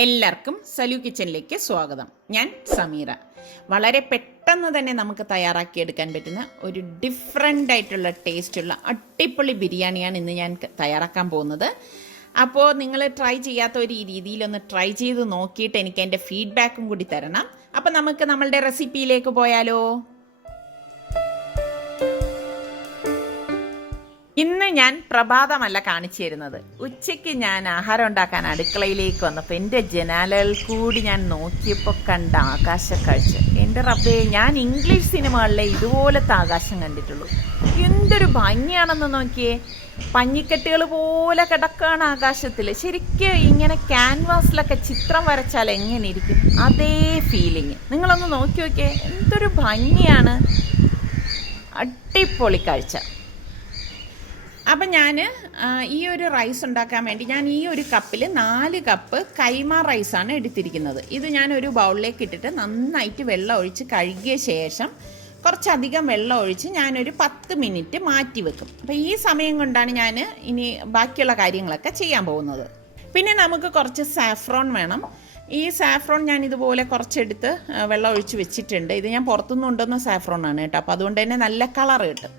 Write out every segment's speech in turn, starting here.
എല്ലാവർക്കും സലു കിച്ചണിലേക്ക് സ്വാഗതം. ഞാൻ സമീറ. വളരെ പെട്ടെന്ന് തന്നെ നമുക്ക് തയ്യാറാക്കിയെടുക്കാൻ പറ്റുന്ന ഒരു ഡിഫറെൻ്റ് ആയിട്ടുള്ള ടേസ്റ്റുള്ള അടിപൊളി ബിരിയാണിയാണ് ഇന്ന് ഞാൻ തയ്യാറാക്കാൻ പോകുന്നത്. അപ്പോൾ നിങ്ങൾ ട്രൈ ചെയ്യാത്ത ഒരു രീതിയിലൊന്ന് ട്രൈ ചെയ്ത് നോക്കിയിട്ട് എനിക്ക് എൻ്റെ ഫീഡ്ബാക്കും കൂടി തരണം. അപ്പോൾ നമുക്ക് നമ്മളുടെ റെസിപ്പിയിലേക്ക് പോയാലോ? ഇന്ന് ഞാൻ പ്രഭാതമല്ല കാണിച്ചു തരുന്നത്. ഉച്ചയ്ക്ക് ഞാൻ ആഹാരം ഉണ്ടാക്കാൻ അടുക്കളയിലേക്ക് വന്നപ്പോൾ എൻ്റെ ജനാലകളിൽ കൂടി ഞാൻ നോക്കിയപ്പോൾ കണ്ട ആകാശക്കാഴ്ച, എൻ്റെ റബ്ബേ, ഞാൻ ഇംഗ്ലീഷ് സിനിമകളിലെ ഇതുപോലത്തെ ആകാശം കണ്ടിട്ടുള്ളൂ. എന്തൊരു ഭംഗിയാണെന്ന് നോക്കിയേ. പഞ്ഞിക്കെട്ടുകൾ പോലെ കിടക്കുകയാണ് ആകാശത്തിൽ. ശരിക്കും ഇങ്ങനെ ക്യാൻവാസിലൊക്കെ ചിത്രം വരച്ചാൽ എങ്ങനെ ഇരിക്കും, അതേ ഫീലിങ്. നിങ്ങളൊന്ന് നോക്കി നോക്കിയേ, എന്തൊരു ഭംഗിയാണ്. അടിപൊളി കാഴ്ച. അപ്പം ഞാൻ ഈ ഒരു റൈസ് ഉണ്ടാക്കാൻ വേണ്ടി ഞാൻ ഈ ഒരു കപ്പിൽ 4 കപ്പ് കൈമ റൈസാണ് എടുത്തിരിക്കുന്നത്. ഇത് ഞാൻ ഒരു ബൗളിലേക്ക് ഇട്ടിട്ട് നന്നായിട്ട് വെള്ളം ഒഴിച്ച് കഴുകിയ ശേഷം കുറച്ചധികം വെള്ളം ഒഴിച്ച് ഞാനൊരു 10 മിനിറ്റ് മാറ്റി വെക്കും. അപ്പോൾ ഈ സമയം കൊണ്ടാണ് ഞാൻ ഇനി ബാക്കിയുള്ള കാര്യങ്ങളൊക്കെ ചെയ്യാൻ പോകുന്നത്. പിന്നെ നമുക്ക് കുറച്ച് സാഫ്രോൺ വേണം. ഈ സാഫ്രോൺ ഞാൻ ഇതുപോലെ കുറച്ചെടുത്ത് വെള്ളം ഒഴിച്ച് വെച്ചിട്ടുണ്ട്. ഇത് ഞാൻ പുറത്തുനിന്ന് കൊണ്ടുവന്ന സാഫ്രോൺ ആണ് കേട്ടോ. അപ്പോൾ അതുകൊണ്ട് തന്നെ നല്ല കളർ കിട്ടും.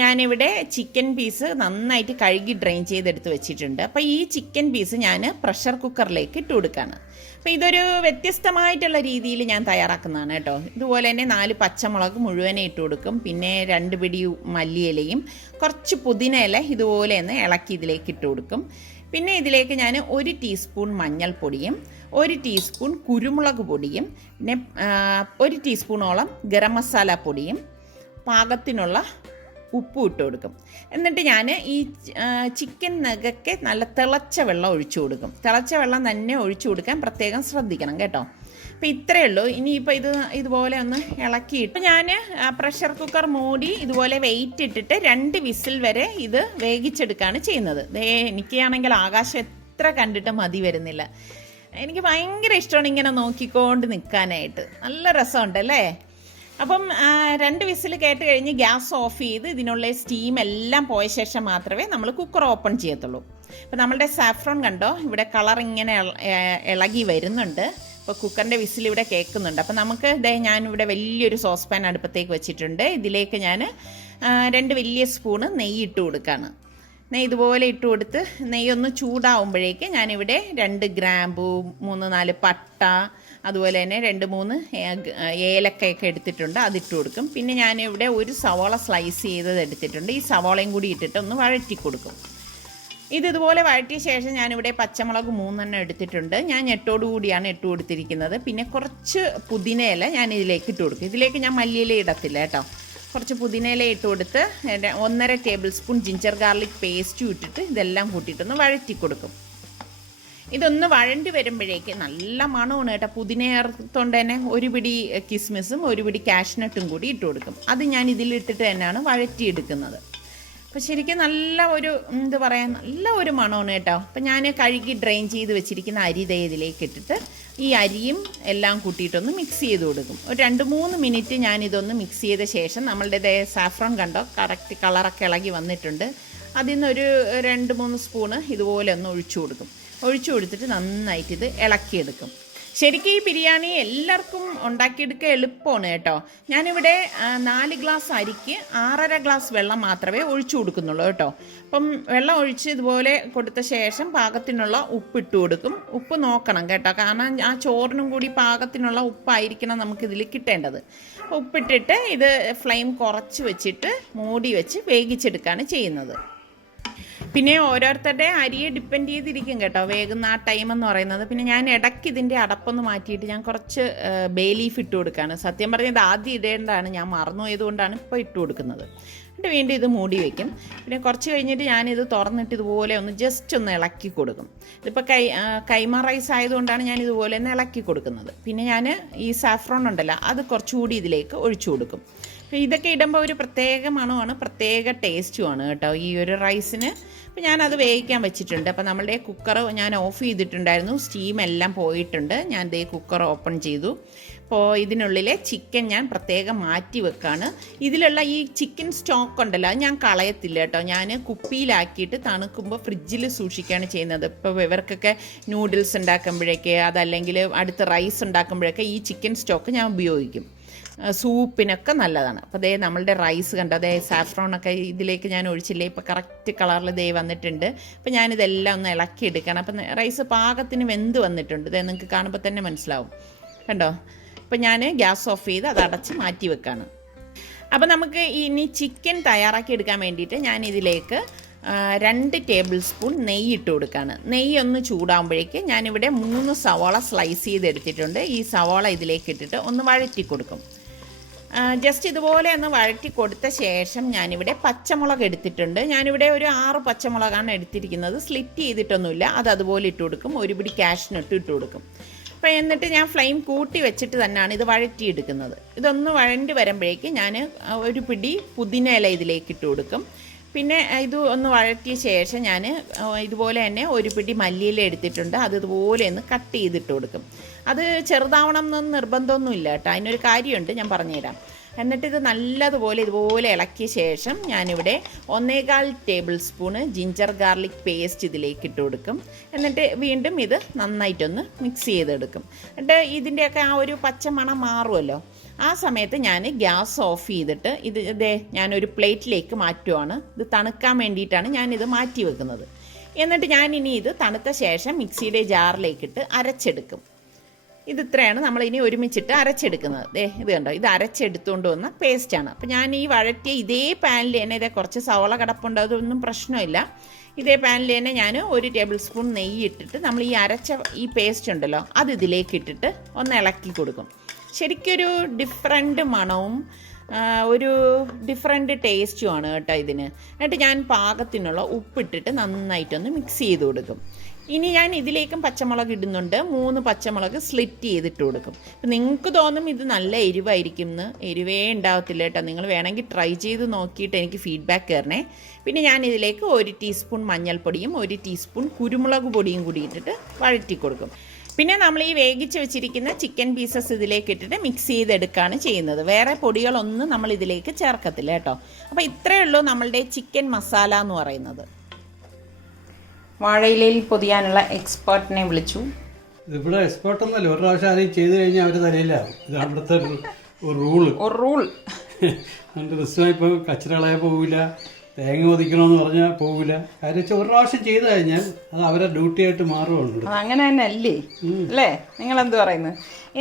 ഞാനിവിടെ ചിക്കൻ പീസ് നന്നായിട്ട് കഴുകി ഡ്രെയിൻ ചെയ്തെടുത്ത് വെച്ചിട്ടുണ്ട്. അപ്പോൾ ഈ ചിക്കൻ പീസ് ഞാൻ പ്രഷർ കുക്കറിലേക്ക് ഇട്ട് കൊടുക്കുകയാണ്. അപ്പോൾ ഇതൊരു വ്യത്യസ്തമായിട്ടുള്ള രീതിയിൽ ഞാൻ തയ്യാറാക്കുന്നതാണ് കേട്ടോ. ഇതുപോലെ തന്നെ 4 പച്ചമുളക് മുഴുവനെ ഇട്ട് കൊടുക്കും. പിന്നെ 2 പിടി മല്ലിയിലയും കുറച്ച് പുതിന ഇല ഇതുപോലെ ഒന്ന് ഇളക്കി ഇതിലേക്ക് ഇട്ട് കൊടുക്കും. പിന്നെ ഇതിലേക്ക് ഞാൻ 1 ടീസ്പൂൺ മഞ്ഞൾപ്പൊടിയും 1 ടീസ്പൂൺ കുരുമുളക് പൊടിയും പിന്നെ 1 ടീസ്പൂണോളം ഗരം മസാല പൊടിയും പാകത്തിനുള്ള ഉപ്പും ഇട്ട് കൊടുക്കും. എന്നിട്ട് ഞാൻ ഈ ചിക്കൻ നഗയ്ക്ക് നല്ല തിളച്ച വെള്ളം ഒഴിച്ചു കൊടുക്കും. തിളച്ച വെള്ളം തന്നെ ഒഴിച്ചു കൊടുക്കാൻ പ്രത്യേകം ശ്രദ്ധിക്കണം കേട്ടോ. അപ്പോൾ ഇത്രയേ ഉള്ളൂ. ഇനിയിപ്പോൾ ഇതുപോലെ ഒന്ന് ഇളക്കിയിട്ട് ഞാൻ പ്രഷർ കുക്കർ മൂടി ഇതുപോലെ വെയിറ്റ് ഇട്ടിട്ട് 2 വിസിൽ വരെ ഇത് വേവിച്ചെടുക്കുകയാണ് ചെയ്യുന്നത്. എനിക്കാണെങ്കിൽ ആകാശം എത്ര കണ്ടിട്ട് മതി വരുന്നില്ല. എനിക്ക് ഭയങ്കര ഇഷ്ടമാണ് ഇങ്ങനെ നോക്കിക്കൊണ്ട് നിൽക്കാനായിട്ട്. നല്ല രസമുണ്ടല്ലേ? അപ്പം 2 വിസിൽ കേട്ട് കഴിഞ്ഞ് ഗ്യാസ് ഓഫ് ചെയ്ത് ഇതിനുള്ള സ്റ്റീം എല്ലാം പോയ ശേഷം മാത്രമേ നമ്മൾ കുക്കർ ഓപ്പൺ ചെയ്യത്തുള്ളൂ. അപ്പം നമ്മളുടെ സാഫ്രോൺ കണ്ടോ, ഇവിടെ കളർ ഇങ്ങനെ ഇളകി വരുന്നുണ്ട്. അപ്പോൾ കുക്കറിൻ്റെ വിസിൽ ഇവിടെ കേൾക്കുന്നുണ്ട്. അപ്പം നമുക്ക് ഞാനിവിടെ വലിയൊരു സോസ് പാൻ അടുപ്പത്തേക്ക് വെച്ചിട്ടുണ്ട്. ഇതിലേക്ക് ഞാൻ 2 വലിയ സ്പൂണ് നെയ്യ് ഇട്ട് കൊടുക്കുകയാണ്. നെയ്യ് ഇതുപോലെ ഇട്ട് കൊടുത്ത് നെയ്യൊന്ന് ചൂടാവുമ്പോഴേക്ക് ഞാനിവിടെ 2 ഗ്രാമ്പൂ 3-4 പട്ട, അതുപോലെ തന്നെ 2-3 ഏലക്കയൊക്കെ എടുത്തിട്ടുണ്ട്, അതിട്ട് കൊടുക്കും. പിന്നെ ഞാനിവിടെ 1 സവാള സ്ലൈസ് ചെയ്തത് എടുത്തിട്ടുണ്ട്. ഈ സവാളയും കൂടി ഇട്ടിട്ട് ഒന്ന് വഴറ്റി കൊടുക്കും. ഇതുപോലെ വഴറ്റിയ ശേഷം ഞാനിവിടെ പച്ചമുളക് 3 എടുത്തിട്ടുണ്ട്. ഞാൻ ഞെട്ടോടു കൂടിയാണ് ഇട്ട് കൊടുത്തിരിക്കുന്നത്. പിന്നെ കുറച്ച് പുതിനയില ഞാൻ ഇതിലേക്ക് ഇട്ട് കൊടുക്കും. ഇതിലേക്ക് ഞാൻ മല്ലിയില ഇടത്തില്ല കേട്ടോ. കുറച്ച് പുതിനയില ഇട്ട് കൊടുത്ത് 1.5 ടേബിൾ സ്പൂൺ ജിഞ്ചർ ഗാർലിക് പേസ്റ്റും ഇട്ടിട്ട് ഇതെല്ലാം കൂട്ടിയിട്ടൊന്ന് വഴറ്റി കൊടുക്കും. ഇതൊന്ന് വഴണ്ടി വരുമ്പോഴേക്ക് നല്ല മണമാണ് കേട്ടോ. പുതിന ചേർത്തുകൊണ്ട് തന്നെ 1 പിടി കിസ്മിസും 1 പിടി കാഷ്നട്ടും കൂടി ഇട്ട് കൊടുക്കും. അത് ഞാൻ ഇതിലിട്ടിട്ട് തന്നെയാണ് വഴറ്റിയെടുക്കുന്നത്. അപ്പോൾ ശരിക്കും നല്ല ഒരു നല്ല ഒരു മണമാണ് കേട്ടോ. അപ്പം ഞാൻ കഴുകി ഡ്രെയിൻ ചെയ്ത് വെച്ചിരിക്കുന്ന അരി ഇതിലേക്ക് ഇട്ടിട്ട് ഈ അരിയും എല്ലാം കൂട്ടിയിട്ടൊന്ന് മിക്സ് ചെയ്ത് കൊടുക്കും. ഒരു 2-3 മിനിറ്റ് ഞാനിതൊന്ന് മിക്സ് ചെയ്ത ശേഷം നമ്മളുടെ സാഫ്രോൺ കണ്ടോ കറക്റ്റ് കളറൊക്കെ ഇളകി വന്നിട്ടുണ്ട്. അതിൽ നിന്നൊരു 2-3 സ്പൂണ് ഇതുപോലെ ഒന്ന് ഒഴിച്ചു കൊടുത്തിട്ട് നന്നായിട്ട് ഇത് ഇളക്കിയെടുക്കും. ശരിക്കും ഈ ബിരിയാണി എല്ലാവർക്കും ഉണ്ടാക്കിയെടുക്കുക എളുപ്പമാണ് കേട്ടോ. ഞാനിവിടെ 4 ഗ്ലാസ് അരിക്ക് 6.5 ഗ്ലാസ് വെള്ളം മാത്രമേ ഒഴിച്ചു കൊടുക്കുന്നുള്ളൂ കേട്ടോ. അപ്പം വെള്ളം ഒഴിച്ച് ഇതുപോലെ കൊടുത്ത ശേഷം പാകത്തിനുള്ള ഉപ്പിട്ട് കൊടുക്കും. ഉപ്പ് നോക്കണം കേട്ടോ, കാരണം ആ ചോറിനും കൂടി പാകത്തിനുള്ള ഉപ്പായിരിക്കണം നമുക്കിതിൽ കിട്ടേണ്ടത്. ഉപ്പിട്ടിട്ട് ഇത് ഫ്ലെയിം കുറച്ച് വെച്ചിട്ട് മൂടി വെച്ച് വേവിച്ചെടുക്കുകയാണ് ചെയ്യുന്നത്. പിന്നെ ഓരോരുത്തരുടെ അരിയെ ഡിപ്പെൻഡ് ചെയ്തിരിക്കും കേട്ടോ വേകുന്ന ആ ടൈം എന്ന് പറയുന്നത്. പിന്നെ ഞാൻ ഇടയ്ക്ക് ഇതിൻ്റെ അടപ്പൊന്ന് മാറ്റിയിട്ട് ഞാൻ കുറച്ച് ബേ ലീഫ് ഇട്ട് കൊടുക്കുകയാണ്. സത്യം പറഞ്ഞത് ആദ്യം ഇടേണ്ടതാണ്, ഞാൻ മറന്നുപോയതുകൊണ്ടാണ് ഇപ്പോൾ ഇട്ട് കൊടുക്കുന്നത്. എന്നിട്ട് വീണ്ടും ഇത് മൂടി വയ്ക്കും. പിന്നെ കുറച്ച് കഴിഞ്ഞിട്ട് ഞാനിത് തുറന്നിട്ട് ഇതുപോലെ ഒന്ന് ജസ്റ്റ് ഒന്ന് ഇളക്കി കൊടുക്കും. ഇതിപ്പോൾ കൈമ റൈസ് ആയതുകൊണ്ടാണ് ഞാൻ ഇതുപോലെ ഒന്ന് ഇളക്കി കൊടുക്കുന്നത്. പിന്നെ ഞാൻ ഈ സാഫ്രോൺ ഉണ്ടല്ലോ അത് കുറച്ചുകൂടി ഇതിലേക്ക് ഒഴിച്ചു കൊടുക്കും. ഇതൊക്കെ ഇടുമ്പോൾ ഒരു പ്രത്യേക മണമാണ്, പ്രത്യേക ടേസ്റ്റുമാണ് കേട്ടോ ഈ ഒരു റൈസിന്. അപ്പോൾ ഞാനത് വേവിക്കാൻ വെച്ചിട്ടുണ്ട്. അപ്പോൾ നമ്മളുടെ കുക്കർ ഞാൻ ഓഫ് ചെയ്തിട്ടുണ്ടായിരുന്നു, സ്റ്റീം എല്ലാം പോയിട്ടുണ്ട്. ഞാൻ ദേ കുക്കർ ഓപ്പൺ ചെയ്തു. അപ്പോൾ ഇതിനുള്ളിലെ ചിക്കൻ ഞാൻ പ്രത്യേകം മാറ്റി വെക്കാണ്. ഇതിലുള്ള ഈ ചിക്കൻ സ്റ്റോക്ക് ഉണ്ടല്ലോ, അത് ഞാൻ കളയത്തില്ല കേട്ടോ. ഞാൻ കുപ്പിയിലാക്കിയിട്ട് തണുക്കുമ്പോൾ ഫ്രിഡ്ജിൽ സൂക്ഷിക്കുകയാണ് ചെയ്യുന്നത്. ഇപ്പോൾ ഇവർക്കൊക്കെ നൂഡിൽസ് ഉണ്ടാക്കുമ്പോഴേക്ക് അതല്ലെങ്കിൽ അടുത്ത റൈസ് ഉണ്ടാക്കുമ്പോഴൊക്കെ ഈ ചിക്കൻ സ്റ്റോക്ക് ഞാൻ ഉപയോഗിക്കും. സൂപ്പിനൊക്കെ നല്ലതാണ്. അപ്പോൾ ദേ നമ്മളുടെ റൈസ് കണ്ടോ, അതേ സാഫ്രോണൊക്കെ ഇതിലേക്ക് ഞാൻ ഒഴിച്ചില്ലേ, ഇപ്പോൾ കറക്റ്റ് കളറിൽ ദേ വന്നിട്ടുണ്ട്. അപ്പോൾ ഞാനിതെല്ലാം ഒന്ന് ഇളക്കിയെടുക്കണം. അപ്പം റൈസ് പാകത്തിന് വെന്ത് വന്നിട്ടുണ്ട്. ഇതേ നിങ്ങൾക്ക് കാണുമ്പോൾ തന്നെ മനസ്സിലാവും കണ്ടോ. അപ്പോൾ ഞാൻ ഗ്യാസ് ഓഫ് ചെയ്ത് അത് അടച്ച് മാറ്റി വെക്കാണ്. അപ്പോൾ നമുക്ക് ഇനി ചിക്കൻ തയ്യാറാക്കി എടുക്കാൻ വേണ്ടിയിട്ട് ഞാൻ ഇതിലേക്ക് 2 ടേബിൾ സ്പൂൺ നെയ്യ് ഇട്ട് കൊടുക്കുകയാണ്. നെയ്യ് ഒന്ന് ചൂടാകുമ്പോഴേക്ക് ഞാനിവിടെ 3 സവാള സ്ലൈസ് ചെയ്തെടുത്തിട്ടുണ്ട്. ഈ സവാള ഇതിലേക്ക് ഇട്ടിട്ട് ഒന്ന് വഴറ്റി കൊടുക്കും. ജസ്റ്റ് ഇതുപോലെ ഒന്ന് വഴറ്റി കൊടുത്ത ശേഷം ഞാനിവിടെ പച്ചമുളക് എടുത്തിട്ടുണ്ട്. ഞാനിവിടെ ഒരു 6 പച്ചമുളകാണ് എടുത്തിരിക്കുന്നത്. സ്ലിറ്റ് ചെയ്തിട്ടൊന്നുമില്ല, അത് അതുപോലെ ഇട്ട് കൊടുക്കും. ഒരു പിടി കാഷ്നട്ട് ഇട്ട് കൊടുക്കും. അപ്പോൾ എന്നിട്ട് ഞാൻ ഫ്ലെയിം കൂട്ടി വെച്ചിട്ട് തന്നെയാണ് ഇത് വഴറ്റിയെടുക്കുന്നത്. ഇതൊന്ന് വഴണ്ടി വരുമ്പോഴേക്ക് ഞാൻ ഒരു പിടി പുതിന ഇല ഇതിലേക്ക് ഇട്ട് കൊടുക്കും. പിന്നെ ഇത് ഒന്ന് വഴറ്റിയ ശേഷം ഞാൻ ഇതുപോലെ തന്നെ ഒരു പിടി മല്ലിയില എടുത്തിട്ടുണ്ട്. അത് ഇതുപോലെ ഒന്ന് കട്ട് ചെയ്തിട്ട് കൊടുക്കും. അത് ചെറുതാവണം എന്നൊന്നും നിർബന്ധമൊന്നുമില്ല കേട്ടോ, അതിനൊരു കാര്യമുണ്ട്, ഞാൻ പറഞ്ഞുതരാം. എന്നിട്ട് ഇത് നല്ലതുപോലെ ഇതുപോലെ ഇളക്കിയ ശേഷം ഞാനിവിടെ 1.25 table spoon ginger garlic paste ഇതിലേക്ക് ഇട്ട് കൊടുക്കും. എന്നിട്ട് വീണ്ടും ഇത് നന്നായിട്ടൊന്ന് മിക്സ് ചെയ്തെടുക്കും. എന്നിട്ട് ഇതിൻ്റെയൊക്കെ ആ ഒരു പച്ചമണം മാറുമല്ലോ, ആ സമയത്ത് ഞാൻ ഗ്യാസ് ഓഫ് ചെയ്തിട്ട് ഇതേ ഞാനൊരു പ്ലേറ്റിലേക്ക് മാറ്റുവാണ്. ഇത് തണുക്കാൻ വേണ്ടിയിട്ടാണ് ഞാനിത് മാറ്റി വെക്കുന്നത്. എന്നിട്ട് ഞാനിനി ഇത് തണുത്ത ശേഷം മിക്സിയുടെ ജാറിലേക്കിട്ട് അരച്ചെടുക്കും. ഇത് ഇത്രയാണ് നമ്മളിനി ഒരുമിച്ചിട്ട് അരച്ചെടുക്കുന്നത്. ഇത് കണ്ടോ, ഇത് അരച്ചെടുത്തുകൊണ്ട് വന്ന പേസ്റ്റാണ്. അപ്പോൾ ഞാൻ ഈ വഴറ്റിയ ഇതേ പാനിൽ തന്നെ ഇതേ കുറച്ച് സവോള കിടപ്പുണ്ട്, അതൊന്നും പ്രശ്നമില്ല. ഇതേ പാനിൽ തന്നെ ഞാൻ 1 ടേബിൾ സ്പൂൺ നെയ്യ് ഇട്ടിട്ട് നമ്മൾ ഈ അരച്ച ഈ പേസ്റ്റ് ഉണ്ടല്ലോ അത് ഇതിലേക്ക് ഇട്ടിട്ട് ഒന്ന് ഇളക്കി കൊടുക്കും. ശരിക്കൊരു ഡിഫറെൻ്റ് മണവും ഒരു ഡിഫറെൻ്റ് ടേസ്റ്റുമാണ് കേട്ടോ ഇതിന്. എന്നിട്ട് ഞാൻ പാകത്തിനുള്ള ഉപ്പിട്ടിട്ട് നന്നായിട്ടൊന്ന് മിക്സ് ചെയ്ത് കൊടുക്കും. ഇനി ഞാൻ ഇതിലേക്കും പച്ചമുളക് ഇടുന്നുണ്ട്. 3 പച്ചമുളക് സ്ലിറ്റ് ചെയ്തിട്ട് കൊടുക്കും. അപ്പം നിങ്ങൾക്ക് തോന്നും ഇത് നല്ല എരിവായിരിക്കും എന്ന്. എരിവേ ഉണ്ടാകത്തില്ല കേട്ടോ. നിങ്ങൾ വേണമെങ്കിൽ ട്രൈ ചെയ്ത് നോക്കിയിട്ട് എനിക്ക് ഫീഡ്ബാക്ക് തരണേ. പിന്നെ ഞാൻ ഇതിലേക്ക് 1 ടീസ്പൂൺ മഞ്ഞൾപ്പൊടിയും 1 ടീസ്പൂൺ കുരുമുളക് പൊടിയും കൂടി ഇട്ടിട്ട് വഴറ്റി കൊടുക്കും. പിന്നെ നമ്മൾ ഈ വേവിച്ച് വെച്ചിരിക്കുന്ന ചിക്കൻ പീസസ് ഇതിലേക്ക് ഇട്ടിട്ട് മിക്സ് ചെയ്തെടുക്കുകയാണ് ചെയ്യുന്നത്. വേറെ പൊടികളൊന്നും നമ്മൾ ഇതിലേക്ക് ചേർക്കത്തില്ല കേട്ടോ. അപ്പോൾ ഇത്രയേ ഉള്ളൂ നമ്മളുടെ ചിക്കൻ മസാല എന്ന് പറയുന്നത്. വാഴയിലയിൽ പൊതിയാനുള്ള എക്സ്പേർട്ടിനെ വിളിച്ചു. ഇവിടെ എക്സ്പേർട്ട് ഒന്നല്ല, ഒരു പ്രാവശ്യം ആരെയും ചെയ്ത് കഴിഞ്ഞാൽ അവർ തരയില്ല. ഇതാണ് ഇവിടുത്തെ ഒരു റൂൾ. അതുകൊണ്ട് റിസ്മായി ഇപ്പോൾ കച്ചറ കളയാൻ പോകില്ല, തേങ്ങ ഒതിക്കണമെന്ന് പറഞ്ഞാൽ പോകില്ല. കാര്യം വെച്ചാൽ ഒരു പ്രാവശ്യം ചെയ്ത് കഴിഞ്ഞാൽ അത് അവരെ ഡ്യൂട്ടി ആയിട്ട് മാറുകയുണ്ട്. അങ്ങനെ തന്നെ അല്ലേ അല്ലേ? നിങ്ങളെന്ത് പറയുന്നത്?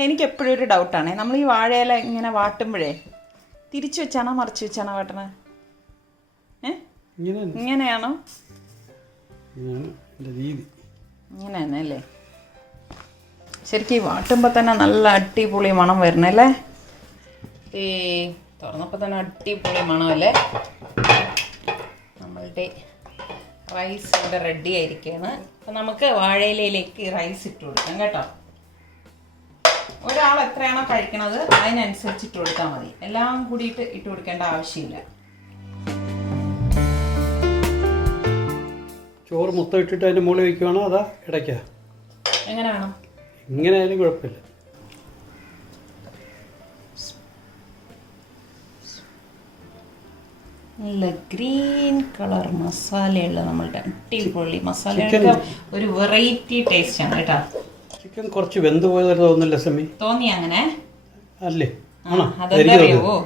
എനിക്ക് എപ്പോഴും ഒരു ഡൗട്ടാണ്, നമ്മൾ ഈ വാഴയില ഇങ്ങനെ വാട്ടുമ്പോഴേ തിരിച്ചു വെച്ചാണോ മറിച്ച് വെച്ചാണോ വാട്ടണേ? ഇങ്ങനെയാണോ? രീതി ഇങ്ങനെ തന്നെ അല്ലേ? ശരിക്കും ഈ വാട്ടുമ്പോൾ തന്നെ നല്ല അടിപൊളി മണം വരണല്ലേ? ഈ തുറന്നപ്പോൾ തന്നെ അടിപൊളി മണമല്ലേ? നമ്മളുടെ റൈസ് ഇവിടെ റെഡി ആയിരിക്കുകയാണ്. അപ്പം നമുക്ക് വാഴയിലയിലേക്ക് റൈസ് ഇട്ട് കൊടുക്കാം കേട്ടോ. ഒരാൾ എത്രയാണോ കഴിക്കണത് അതിനനുസരിച്ച് ഇട്ട് കൊടുത്താൽ മതി. എല്ലാം കൂടിയിട്ട് ഇട്ട് കൊടുക്കേണ്ട ആവശ്യമില്ല. ചോറ് മൊത്തം ഇട്ടിട്ട് അതിൻ്റെ മുകളിൽ വയ്ക്കുവാണോ അതാ ഇടയ്ക്കാ? എങ്ങനെ വേണം? ഇങ്ങനെ ആയാലും കുഴപ്പമില്ല. നല്ല ഗ്രീൻ കളർ മസാലയുള്ള നമ്മളുടെ അടിപൊളി മസാല, ഒരു വെറൈറ്റി ടേസ്റ്റ് ആണ് കേട്ടോ. ചിക്കൻ കുറച്ച് വെന്ത് പോയതായിട്ട് തോന്നുന്നില്ല സമി? തോന്നി അങ്ങനെ അല്ലേ? അതെന്തറിയാവോ?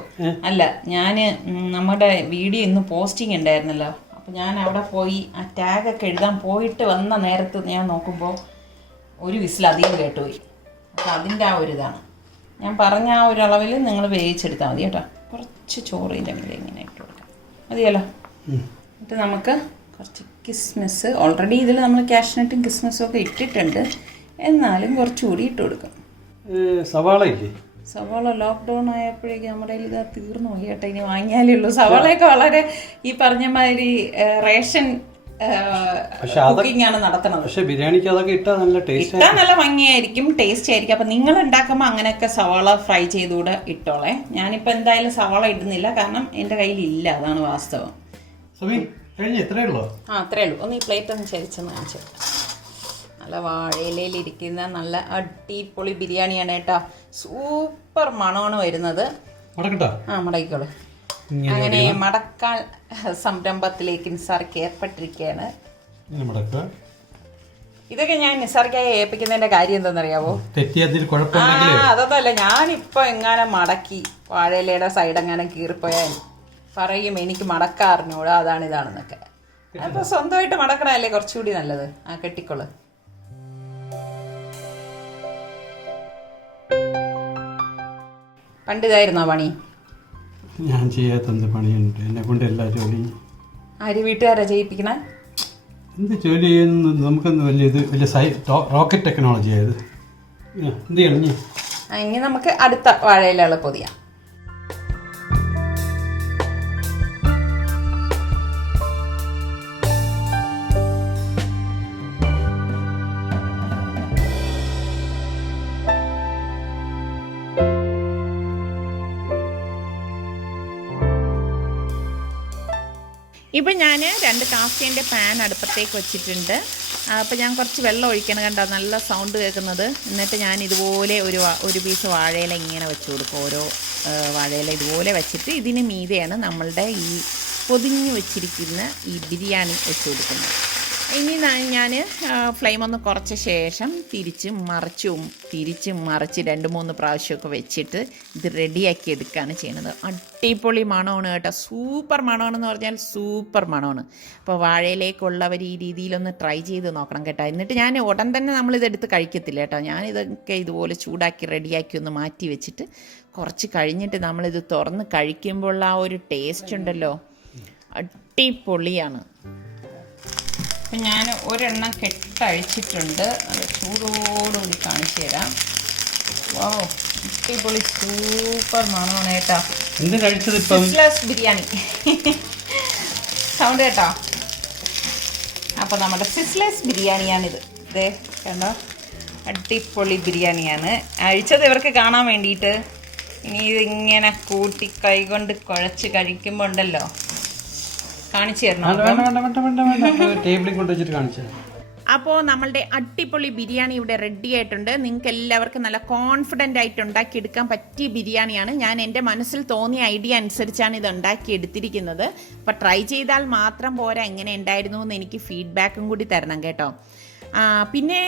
അല്ല, ഞാന് നമ്മുടെ വീഡിയോ ഇന്ന് പോസ്റ്റിംഗ് ഉണ്ടായിരുന്നല്ലോ. അപ്പം ഞാൻ അവിടെ പോയി ആ ടാഗൊക്കെ എഴുതാൻ പോയിട്ട് വന്ന നേരത്ത് ഞാൻ നോക്കുമ്പോൾ ഒരു വിസിൽ അധികം കേട്ടുപോയി. അപ്പം അതിൻ്റെ ആ ഒരു ഇതാണ് ഞാൻ പറഞ്ഞ ആ ഒരു അളവിൽ നിങ്ങൾ വേവിച്ചെടുത്താൽ മതി കേട്ടോ. കുറച്ച് ചോറ് ഇതിൻ്റെ മേലെ ഇങ്ങനെ ഇട്ട് കൊടുക്കാം, മതിയല്ലോ. എന്നിട്ട് നമുക്ക് കുറച്ച് കിസ്മിസ്, ഓൾറെഡി ഇതിൽ നമ്മൾ കാഷ്നട്ടും കിസ്മിസും ഒക്കെ ഇട്ടിട്ടുണ്ട്, എന്നാലും കുറച്ചുകൂടി ഇട്ട് കൊടുക്കാം. സവാള ഇല്ലേ? സവാള ലോക്ക്ഡൗൺ ആയപ്പോഴേക്ക് നമ്മുടെ കയ്യിൽ ഇതാ തീർന്നു പോയി കേട്ടോ. ഇനി വാങ്ങിയാലേ ഉള്ളൂ. സവാളയൊക്കെ വളരെ ഈ പറഞ്ഞ മാതിരി റേഷൻ കുക്കിംഗ് ആണ് നടത്തുന്നത്. പക്ഷേ ബിരിയാണിക്ക് അതൊക്കെ ഇട്ടാൽ നല്ല ടേസ്റ്റ്, ഇട്ടാൽ നല്ല ഭംഗിയായിരിക്കും, ടേസ്റ്റ് ആയിരിക്കും. അപ്പം നിങ്ങൾ ഉണ്ടാക്കുമ്പോൾ അങ്ങനെയൊക്കെ സവാള ഫ്രൈ ചെയ്തുകൂടെ ഇട്ടോളെ. ഞാനിപ്പോൾ എന്തായാലും സവാള ഇടുന്നില്ല, കാരണം എൻ്റെ കയ്യിൽ ഇല്ല, അതാണ് വാസ്തവം. സമീ കഴിഞ്ഞ ഇത്രേ ഉള്ളൂ. അത്രേ ഉള്ളൂ. ഒന്ന് ഈ പ്ലേറ്റ് ഒന്ന് ചരിച്ചെന്ന് കാണിച്ചു. നല്ല വാഴയിലയിലിരിക്കുന്ന നല്ല അടിപൊളി ബിരിയാണിയാണ് കേട്ടോ. സൂപ്പർ മണമാണ് വരുന്നത്. മടക്കിക്കോളൂ. അങ്ങനെ മടക്കാൻ സംരംഭത്തിലേക്ക് നിസാർക്ക് ഏർപ്പെട്ടിരിക്കുകയാണ്. ഇതൊക്കെ ഞാൻ നിസാർക്കായി ഏൽപ്പിക്കുന്നതിന്റെ കാര്യം എന്താണെന്നറിയാവോ? അതൊന്നല്ല, ഞാനിപ്പോ എങ്ങനെ മടക്കി വാഴയിലയുടെ സൈഡ് എങ്ങനെ കീറിപ്പോയാൽ പറയും എനിക്ക് മടക്കാൻ അറിഞ്ഞൂടാ, അതാണ് ഇതാണെന്നൊക്കെ. അപ്പൊ സ്വന്തമായിട്ട് മടക്കണല്ലേ കുറച്ചുകൂടി നല്ലത്. കെട്ടിക്കോള്. പണ്ട് ഇതായിരുന്നോ പണി? ഞാൻ ചെയ്യാത്ത പണിയുണ്ട്, എന്നെ കൊണ്ട് എല്ലാ ജോലി. ആര് വീട്ടുകാരാ ചെയ്യിപ്പിക്കണേ? എന്ത് ജോലി ചെയ്യുന്നു നമുക്കൊന്നും വലിയ റോക്കറ്റ് ടെക്നോളജി ആയത്. എന്ത് ചെയ്യണം ഇനി നമുക്ക് അടുത്ത വാഴയിലുള്ള പൊതിയാം. ഇപ്പം ഞാൻ 2 കാസ്റ്റിൻ്റെ പാൻ അടുപ്പത്തേക്ക് വെച്ചിട്ടുണ്ട്. അപ്പോൾ ഞാൻ കുറച്ച് വെള്ളം ഒഴിക്കണം. കണ്ടോ നല്ല സൗണ്ട് കേൾക്കുന്നത്. എന്നിട്ട് ഞാൻ ഇതുപോലെ ഒരു പീസ് വാഴയില ഇങ്ങനെ വെച്ച് കൊടുക്കും. ഓരോ വാഴയില ഇതുപോലെ വെച്ചിട്ട് ഇതിന് മീതെയാണ് നമ്മളുടെ ഈ പൊതിഞ്ഞ് വെച്ചിരിക്കുന്ന ഈ ബിരിയാണി വെച്ച് കൊടുക്കുന്നത്. ഇനി ഞാൻ ഫ്ലെയിം ഒന്ന് കുറച്ച ശേഷം തിരിച്ചും മറിച്ച് 2-3 പ്രാവശ്യമൊക്കെ വെച്ചിട്ട് ഇത് റെഡിയാക്കി എടുക്കുകയാണ് ചെയ്യുന്നത്. അടിപൊളി മണമാണ് കേട്ടോ. സൂപ്പർ മണമാണെന്ന് പറഞ്ഞാൽ സൂപ്പർ മണമാണ്. അപ്പോൾ വാഴയിലേക്കുള്ളവർ ഈ രീതിയിലൊന്ന് ട്രൈ ചെയ്ത് നോക്കണം കേട്ടോ. എന്നിട്ട് ഞാൻ ഉടൻ തന്നെ നമ്മളിതെടുത്ത് കഴിക്കത്തില്ല കേട്ടോ. ഞാനിതൊക്കെ ഇതുപോലെ ചൂടാക്കി റെഡിയാക്കി ഒന്ന് മാറ്റി വെച്ചിട്ട് കുറച്ച് കഴിഞ്ഞിട്ട് നമ്മളിത് തുറന്ന് കഴിക്കുമ്പോൾ ആ ഒരു ടേസ്റ്റ് ഉണ്ടല്ലോ, അടിപൊളിയാണ്. അപ്പം ഞാൻ ഒരെണ്ണം കെട്ടഴിച്ചിട്ടുണ്ട്. അത് ചൂടോടുകൂടി കാണിച്ചു തരാം. വൗ, അടിപൊളി സൂപ്പർ മണമാണ് കേട്ടോ. സിസ്ലേഴ്സ് ബിരിയാണി സൗണ്ട് കേട്ടോ. അപ്പോൾ നമ്മുടെ സിസ്ലേഴ്സ് ബിരിയാണിയാണിത്. ഇതേ കണ്ടോ, അടിപൊളി ബിരിയാണിയാണ്. അഴിച്ചത് ഇവർക്ക് കാണാൻ വേണ്ടിയിട്ട്. ഇനി ഇതിങ്ങനെ കൂട്ടി കൈകൊണ്ട് കുഴച്ച് കഴിക്കുമ്പോൾ ഉണ്ടല്ലോ, കാണിച്ചു തരണം. അപ്പോൾ നമ്മളുടെ അടിപൊളി ബിരിയാണി ഇവിടെ റെഡി ആയിട്ടുണ്ട്. നിങ്ങൾക്ക് എല്ലാവർക്കും നല്ല കോൺഫിഡൻ്റ് ആയിട്ട് ഉണ്ടാക്കിയെടുക്കാൻ പറ്റിയ ബിരിയാണിയാണ്. ഞാൻ എൻ്റെ മനസ്സിൽ തോന്നിയ ഐഡിയ അനുസരിച്ചാണ് ഇത് ഉണ്ടാക്കിയെടുത്തിരിക്കുന്നത്. അപ്പോൾ ട്രൈ ചെയ്താൽ മാത്രം പോരാ, എങ്ങനെ ഉണ്ടായിരുന്നു എന്ന് എനിക്ക് ഫീഡ്ബാക്കും കൂടി തരണം കേട്ടോ. പിന്നെ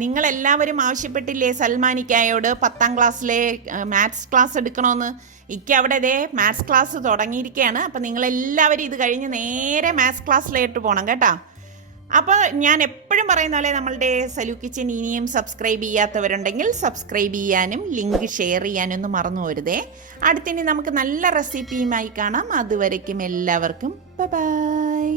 നിങ്ങളെല്ലാവരും ആവശ്യപ്പെട്ടില്ലേ സൽമാനിക്കായോട് 10ാം ക്ലാസ്സിലെ മാത്സ് ക്ലാസ് എടുക്കണമെന്ന്? അവിടെ അതേ മാത്സ് ക്ലാസ് തുടങ്ങിയിരിക്കുകയാണ്. അപ്പോൾ നിങ്ങളെല്ലാവരും ഇത് കഴിഞ്ഞ് നേരെ മാത്സ് ക്ലാസ്സിലായിട്ട് പോകണം കേട്ടോ. അപ്പോൾ ഞാൻ എപ്പോഴും പറയുന്ന പോലെ നമ്മളുടെ സലു കിച്ചൻ ഇനിയും സബ്സ്ക്രൈബ് ചെയ്യാത്തവരുണ്ടെങ്കിൽ സബ്സ്ക്രൈബ് ചെയ്യാനും ലിങ്ക് ഷെയർ ചെയ്യാനും ഒന്നും മറന്നു പോരുതേ. അടുത്തിനി നമുക്ക് നല്ല റെസിപ്പിയുമായി കാണാം. അതുവരയ്ക്കും എല്ലാവർക്കും ബൈ.